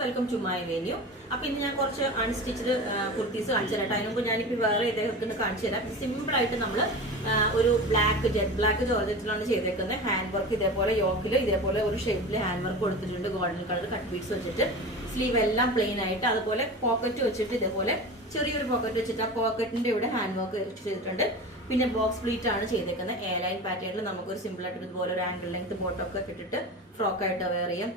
Welcome to my venue. അപ്പൊ ഇന്ന് ഞാൻ കുറച്ച് അൺസ്റ്റിച്ച്ഡ് കുർത്തീസ് കാണിച്ചു തരാം. അതിന് മുമ്പ് ഞാനിപ്പോൾ വേറെ ഇദ്ദേഹത്തിന് കാണിച്ചു തരാം. സിമ്പിൾ ആയിട്ട് നമ്മൾ ഒരു ജെറ്റ് ബ്ലാക്ക് ജോർജറ്റിലാണ് ചെയ്തേക്കുന്നത്. ഹാൻഡ് വർക്ക് ഇതേപോലെ യോക്കിൽ ഇതേപോലെ ഒരു ഷേപ്പിൽ ഹാൻഡ് വർക്ക് കൊടുത്തിട്ടുണ്ട്. ഗോൾഡൻ കളർ കട്ട് ബീഡ്സ് വെച്ചിട്ട് സ്ലീവ് എല്ലാം പ്ലെയിൻ ആയിട്ട്, അതുപോലെ പോക്കറ്റ് വെച്ചിട്ട് ഇതേപോലെ ചെറിയൊരു പോക്കറ്റ് വെച്ചിട്ട് ആ പോക്കറ്റിന്റെ ഇവിടെ ഹാൻഡ് വർക്ക് ചെയ്തിട്ടുണ്ട്. പിന്നെ ബോക്സ് പ്ലീറ്റ് ആണ് ചെയ്തേക്കുന്നത്. എ ലൈൻ പാറ്റേണിൽ നമുക്കൊരു സിമ്പിൾ ആയിട്ട് ഇതുപോലെ ഒരു ആംഗിൾ ലെങ്ത് ബോട്ടൊക്കെ ഇട്ടിട്ട് ഫ്രോക്ക് ആയിട്ട് വെയർ ചെയ്യാം.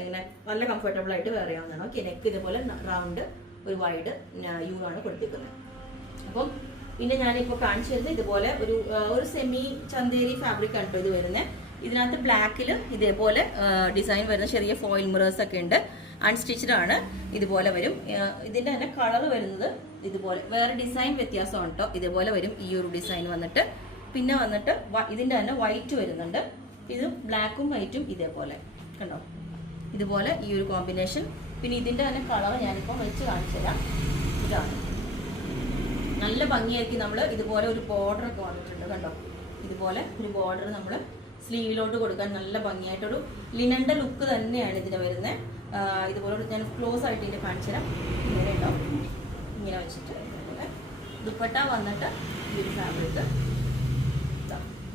ഇങ്ങനെ നല്ല കംഫർട്ടബിൾ ആയിട്ട് വെയർ ചെയ്യാവുന്നതാണ്. ഓക്കെ, നെക്ക് ഇതുപോലെ റൗണ്ട് ഒരു വൈഡ് യു ആണ് കൊടുത്തിരിക്കുന്നത്. അപ്പം പിന്നെ ഞാനിപ്പോൾ കാണിച്ചു തരുന്നത് ഇതുപോലെ ഒരു സെമി ചന്തേരി ഫാബ്രിക് ആണ് കേട്ടോ ഇത് വരുന്നത്. ഇതിനകത്ത് ബ്ലാക്കിൽ ഇതേപോലെ ഡിസൈൻ വരുന്ന ചെറിയ ഫോയിൽ മിറേഴ്സ് ഒക്കെ ഉണ്ട്. അൺസ്റ്റിച്ച്ഡ് ആണ്, ഇതുപോലെ വരും. ഇതിന്റെ തന്നെ കളർ വരുന്നത് ഇതുപോലെ, വേറെ ഡിസൈൻ വ്യത്യാസമാണ് കേട്ടോ. ഇതുപോലെ വരും ഈ ഒരു ഡിസൈൻ വന്നിട്ട്. പിന്നെ വന്നിട്ട് ഇതിന്റെ തന്നെ വൈറ്റ് വരുന്നുണ്ട്. ഇത് ബ്ലാക്കും വൈറ്റും ഇതേപോലെ കണ്ടോ, ഇതുപോലെ ഈ ഒരു കോമ്പിനേഷൻ. പിന്നെ ഇതിന്റെ തന്നെ കളർ ഞാനിപ്പോൾ വെച്ച് കാണിച്ചു തരാം. ഇതാണ് നല്ല ഭംഗിയായിരിക്കും. നമ്മൾ ഇതുപോലെ ഒരു ബോർഡർ ഒക്കെ വന്നിട്ടുണ്ട് കണ്ടോ, ഇതുപോലെ ഒരു ബോർഡർ നമ്മൾ സ്ലീവിലോട്ട് കൊടുക്കാൻ നല്ല ഭംഗിയായിട്ടൊരു ലിനന്റെ ലുക്ക് തന്നെയാണ് ഇതിന് വരുന്നത്. ഇതുപോലെ ഞാൻ ക്ലോസ് ആയിട്ട് ഇതിൽ കാണിച്ചു തരാം. ഇങ്ങനെ ഉണ്ടാവും, ഇങ്ങനെ വെച്ചിട്ട് ഇതുപോലെ ദുപ്പട്ട വന്നിട്ട് ഈ ഒരു ഫാബ്രിക്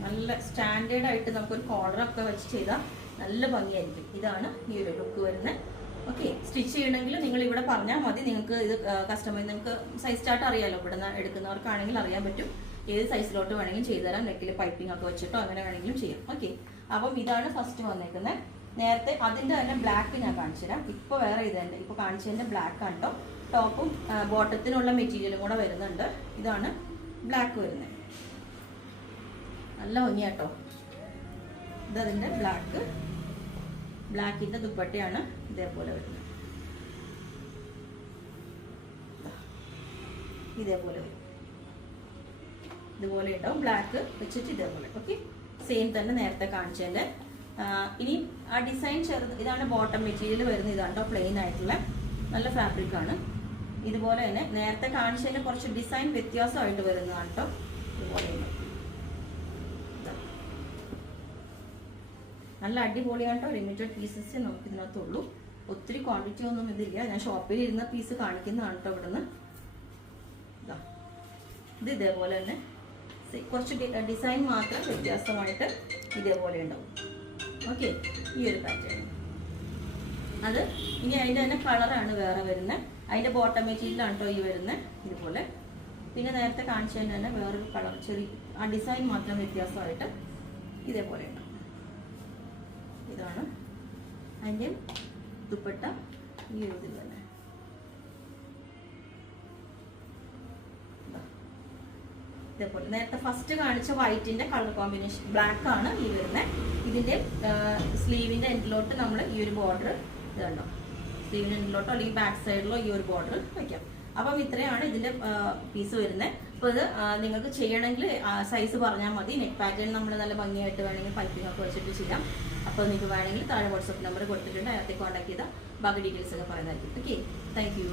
നല്ല സ്റ്റാൻഡേർഡ് ആയിട്ട് നമുക്കൊരു കോളറൊക്കെ വെച്ച് ചെയ്താൽ നല്ല ഭംഗിയായിരിക്കും. ഇതാണ് ഈ ഒരു ലുക്ക് വരുന്നത്. ഓക്കെ, സ്റ്റിച്ച് ചെയ്യണമെങ്കിൽ നിങ്ങൾ ഇവിടെ പറഞ്ഞാൽ മതി. നിങ്ങൾക്ക് ഇത് കസ്റ്റമൈസ്, നിങ്ങൾക്ക് സൈസ് ചാർട്ട് അറിയാലോ, ഇവിടെ നിന്ന് എടുക്കുന്നവർക്കാണെങ്കിൽ അറിയാൻ പറ്റും. ഏത് സൈസിലോട്ട് വേണമെങ്കിലും ചെയ്തു തരാം. നെക്കിൽ പൈപ്പിംഗ് ഒക്കെ വെച്ചിട്ടോ അങ്ങനെ വേണമെങ്കിലും ചെയ്യാം. ഓക്കെ, അപ്പം ഇതാണ് ഫസ്റ്റ് വന്നേക്കുന്നത്. നേരത്തെ അതിൻ്റെ തന്നെ ബ്ലാക്ക് ഞാൻ കാണിച്ചു തരാം. ഇപ്പോൾ വേറെ ഇത് തന്നെ, ഇപ്പോൾ കാണിച്ചതിൻ്റെ ബ്ലാക്ക് ആണ് കേട്ടോ. ടോപ്പും ബോട്ടത്തിനുള്ള മെറ്റീരിയലും കൂടെ വരുന്നുണ്ട്. ഇതാണ് ബ്ലാക്ക് വരുന്നത്. നല്ല ഭംഗിയാട്ടോ. ഇതതിൻ്റെ ബ്ലാക്കിൻ്റെ ദുപ്പട്ടയാണ് ഇതേപോലെ വരുന്നത്. ഇതേപോലെ വരും, ഇതുപോലെ ഉണ്ടാവും. ബ്ലാക്ക് വെച്ചിട്ട് ഇതേപോലെ. ഓക്കെ, സെയിം തന്നെ നേരത്തെ കാണിച്ചതിൻ്റെ. ഇനി ആ ഡിസൈൻ ഇതാണ് ബോട്ടം മെറ്റീരിയൽ വരുന്നത്. ഇതാണ്ടോ പ്ലെയിൻ ആയിട്ടുള്ള നല്ല ഫാബ്രിക് ആണ്. ഇതുപോലെ തന്നെ നേരത്തെ കാണിച്ചതിന് കുറച്ച് ഡിസൈൻ വ്യത്യാസമായിട്ട് വരുന്നതാണ് കേട്ടോ. ഇതുപോലെ നല്ല അടിപൊളിയാണ് കേട്ടോ. ലിമിറ്റഡ് പീസസ് നമുക്ക് ഇതിനകത്തുള്ളൂ. ഒത്തിരി ക്വാണ്ടിറ്റി ഒന്നും ഇതില്ല. ഞാൻ ഷോപ്പിൽ ഇരുന്ന പീസ് കാണിക്കുന്നതാണ് കേട്ടോ ഇവിടുന്ന്. ഇത് ഇതേപോലെ തന്നെ കുറച്ച് ഡിസൈൻ മാത്രം വ്യത്യാസമായിട്ട് ഇതേപോലെ ഉണ്ടാവും. ഓക്കെ, ഈ ഒരു പാറ്റേൺ അത്. ഇനി അതിൻ്റെ തന്നെ കളറാണ് വേറെ വരുന്നത്. അതിൻ്റെ ബോട്ടം മെറ്റീരിയലാണ് കേട്ടോ ഈ വരുന്നത് ഇതുപോലെ. പിന്നെ നേരത്തെ കാണിച്ചതിന് തന്നെ വേറൊരു കളർ, ചെറിയ ആ ഡിസൈൻ മാത്രം വ്യത്യാസമായിട്ട് ഇതേപോലെ ഉണ്ടാവും. ഇതാണ് അതിൻ്റെ ദുപ്പട്ട ഈ ഒരു ഇതിൽ തന്നെ. ഇതേപോലെ നേരത്തെ ഫസ്റ്റ് കാണിച്ച വൈറ്റിന്റെ കളർ കോമ്പിനേഷൻ ബ്ലാക്ക് ആണ് ഈ വരുന്നത്. ഇതിന്റെ സ്ലീവിന്റെ എൻഡിലോട്ട് നമ്മൾ ഈ ഒരു ബോർഡർ ഇത് കണ്ടോ, സ്ലീവിന്റെ എൻഡിലോട്ടോ അല്ലെങ്കിൽ ബാക്ക് സൈഡിലോ ഈ ഒരു ബോർഡർ വയ്ക്കാം. അപ്പം ഇത്രയാണ് ഇതിന്റെ പീസ് വരുന്നത്. അപ്പോൾ ഇത് നിങ്ങൾക്ക് ചെയ്യണമെങ്കിൽ സൈസ് പറഞ്ഞാൽ മതി. നെക്ക് പാറ്റേൺ നമ്മൾ നല്ല ഭംഗിയായിട്ട് വേണമെങ്കിൽ പൈപ്പിംഗ് ഒക്കെ വെച്ചിട്ട് ചെയ്യാം. അപ്പോൾ നിങ്ങൾക്ക് വേണമെങ്കിൽ താഴെ വാട്സ്ആപ്പ് നമ്പർ കൊടുത്തിട്ടുണ്ട്, അതിനകത്ത് കോൺടാക്ട് ചെയ്താൽ ബാക്കി ഡീറ്റെയിൽസ് ഒക്കെ പറയുന്നതായിരിക്കും. Okay, thank you.